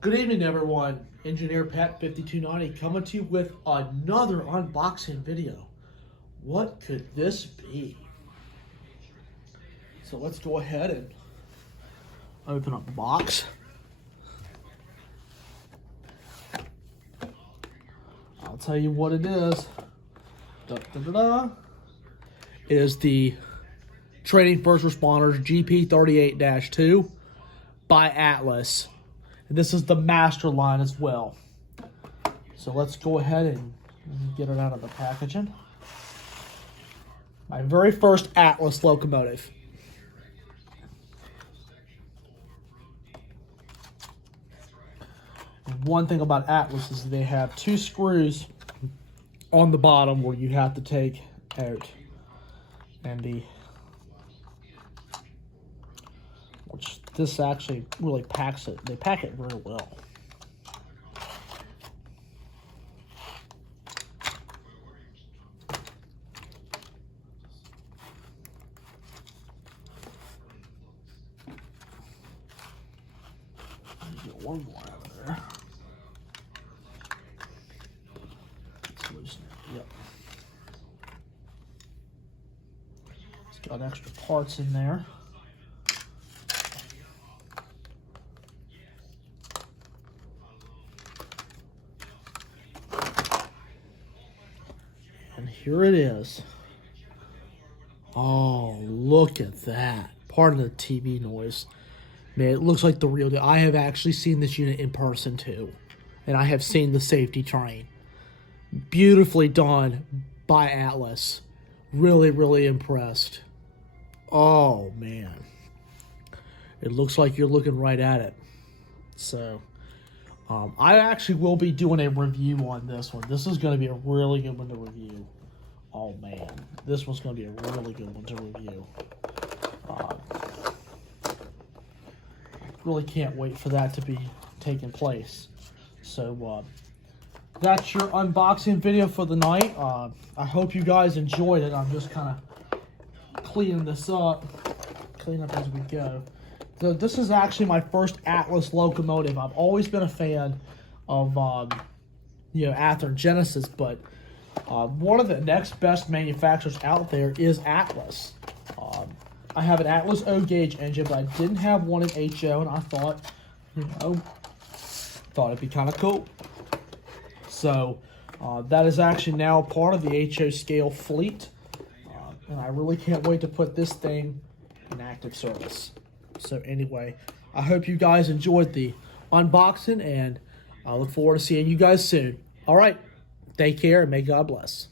Good evening, everyone. Engineer Pat 5290 coming to you with another unboxing video. What could this be? So let's go ahead and open up the box. I'll tell you what it is. It is the Training First Responders GP38-2 by Atlas. And this is the master line as well. So let's go ahead and get it out of the packaging. My very first Atlas locomotive. And one thing about Atlas is they have two screws on the bottom where you have to take out. And which this actually really packs it. They pack it very well. Get one more out of there. Let's loosen it. Yep. It's got extra parts in there. And here it is. Oh, look at that. Pardon the TV noise. Man, it looks like the real deal. I have actually seen this unit in person too. And I have seen the safety train. Beautifully done by Atlas. Really, really impressed. Oh, man. It looks like you're looking right at it. So, I actually will be doing a review on this one. This is going to be a really good one to review. Oh, man. This one's going to be a really good one to review. Really can't wait for that to be taking place. So, that's your unboxing video for the night. I hope you guys enjoyed it. I'm just kind of cleaning this up. Clean up as we go. So this is actually my first Atlas locomotive. I've always been a fan of, Athearn Genesis, but one of the next best manufacturers out there is Atlas. I have an Atlas O-gauge engine, but I didn't have one in HO, and I thought, it'd be kind of cool. So that is actually now part of the HO scale fleet, and I really can't wait to put this thing in active service. So anyway, I hope you guys enjoyed the unboxing, and I look forward to seeing you guys soon. All right, take care, and may God bless.